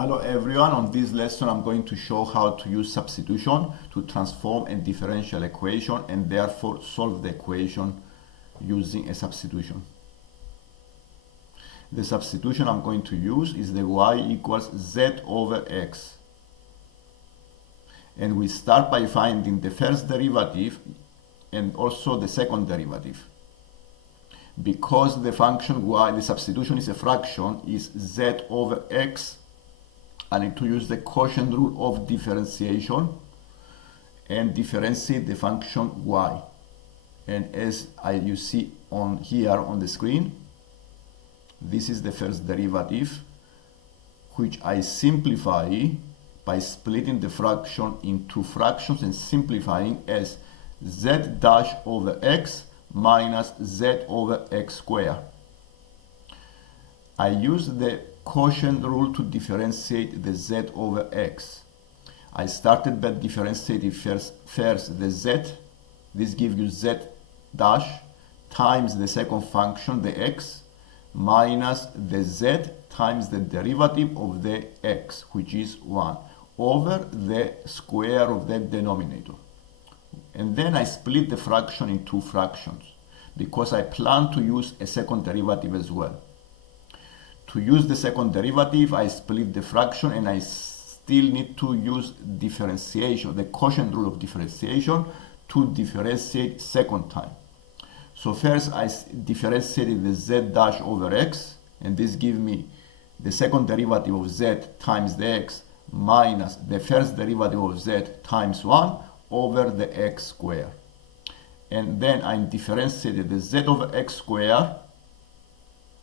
Hello everyone, on this lesson I'm going to show how to use substitution to transform a differential equation and therefore solve the equation using a substitution. The substitution I'm going to use is the y equals z over x. And we start by finding the first derivative and also the second derivative. Because the function y, the substitution is a fraction, is z over x, I need to use the quotient rule of differentiation and differentiate the function y. And as you see on here on the screen, this is the first derivative, which I simplify by splitting the fraction into fractions and simplifying as z dash over x minus z over x squared. I use the quotient rule to differentiate the z over x. I started by differentiating first the z. This gives you z dash times the second function, the x, minus the z times the derivative of the x, which is 1, over the square of the denominator. And then I split the fraction in two fractions because I plan to use a second derivative as well. To use the second derivative, I split the fraction and I still need to use differentiation, the quotient rule of differentiation, to differentiate second time. So first I differentiated the z dash over x, and this gives me the second derivative of z times the x minus the first derivative of z times 1 over the x squared. And then I differentiated the z over x squared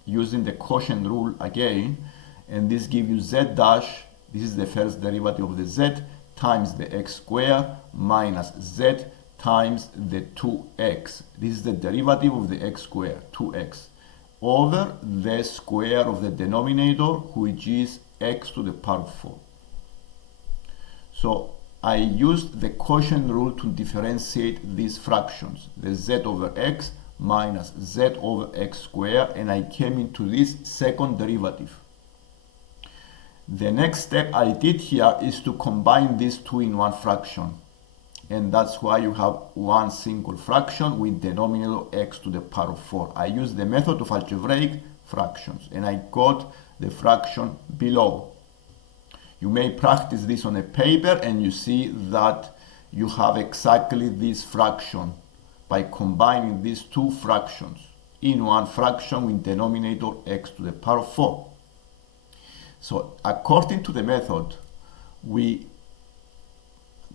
using the quotient rule again, and this gives you z dash, this is the first derivative of the z, times the x squared minus z times the 2x. This is the derivative of the x squared, 2x, over the square of the denominator, which is x to the power 4. So I used the quotient rule to differentiate these fractions, the z over x minus z over x squared, and I came into this second derivative. The next step I did here is to combine these two in one fraction, and that's why you have one single fraction with denominator x to the power 4. I used the method of algebraic fractions and I got the fraction below. You may practice this on a paper and you see that you have exactly this fraction by combining these two fractions in one fraction with denominator x to the power 4. So according to the method, we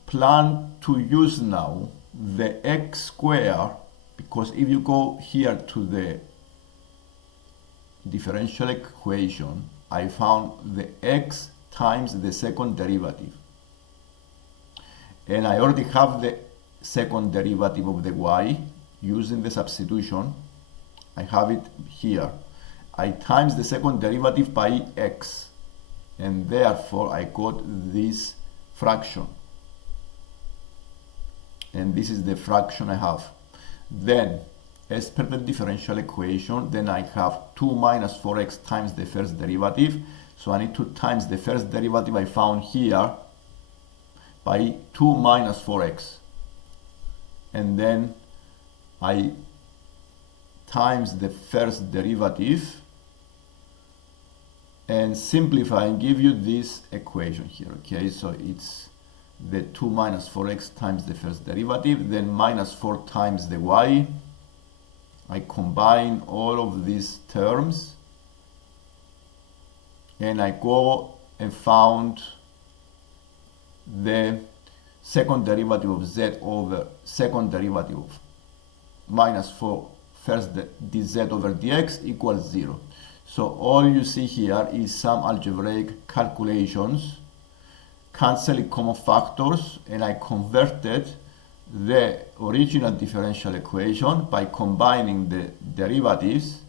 plan to use now the x squared, because if you go here to the differential equation, I found the x times the second derivative. And I already have the second derivative of the y using the substitution. I have it here. I times the second derivative by x, and therefore I got this fraction, and this is the fraction I have. Then as per the differential equation, then I have 2 minus 4x times the first derivative, so I need to times the first derivative I found here by 2 minus 4x. And then I times the first derivative and simplify and give you this equation here. Okay, so it's the 2 minus 4x times the first derivative, then minus 4 times the y. I combine all of these terms and I go and found the second derivative of z over second derivative of minus 4 first dz over dx equals 0. So all you see here is some algebraic calculations, cancelling common factors, and I converted the original differential equation by combining the derivatives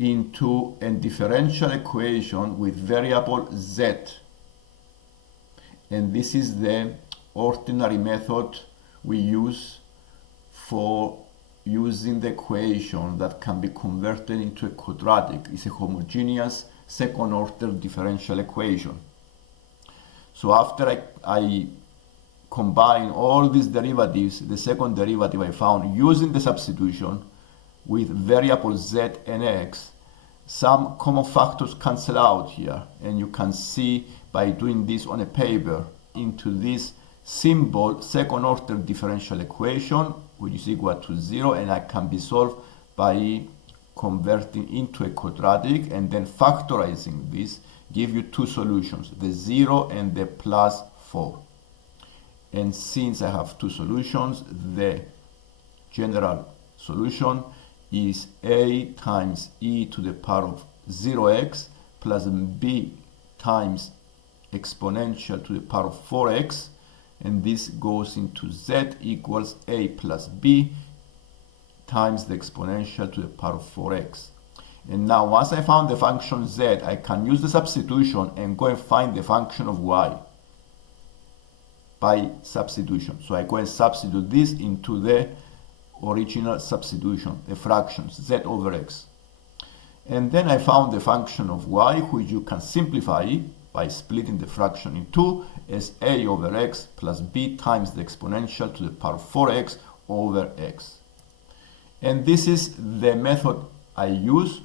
into a differential equation with variable z. And this is the ordinary method we use for using the equation that can be converted into a quadratic. It's a homogeneous second order differential equation. So after I combine all these derivatives, the second derivative I found using the substitution with variables z and x, some common factors cancel out here, and you can see by doing this on a paper into this symbol second order differential equation, which is equal to 0, and I can be solved by converting into a quadratic and then factorizing this, give you two solutions, the 0 and the plus 4. And since I have two solutions, the general solution is a times e to the power of 0x plus b times exponential to the power of 4x, and this goes into z equals a plus b times the exponential to the power of 4x. And now once I found the function z, I can use the substitution and go and find the function of y by substitution. So I go and substitute this into the original substitution, the fractions z over x. And then I found the function of y, which you can simplify by splitting the fraction in two as a over x plus b times the exponential to the power of 4x over x. And this is the method I use,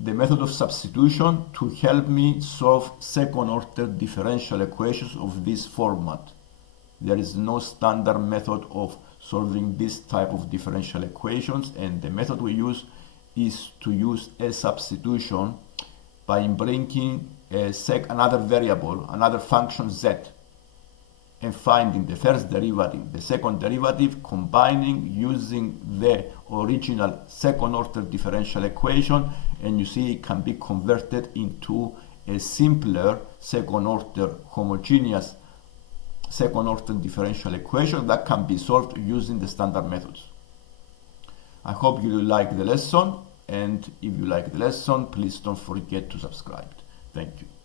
the method of substitution, to help me solve second order differential equations of this format. There is no standard method of solving this type of differential equations, and the method we use is to use a substitution by bringing another variable, another function z, and finding the first derivative, the second derivative, combining using the original second order differential equation, and you see it can be converted into a simpler second order homogeneous second order differential equation that can be solved using the standard methods. I hope you like the lesson, and if you like the lesson, please don't forget to subscribe. Thank you.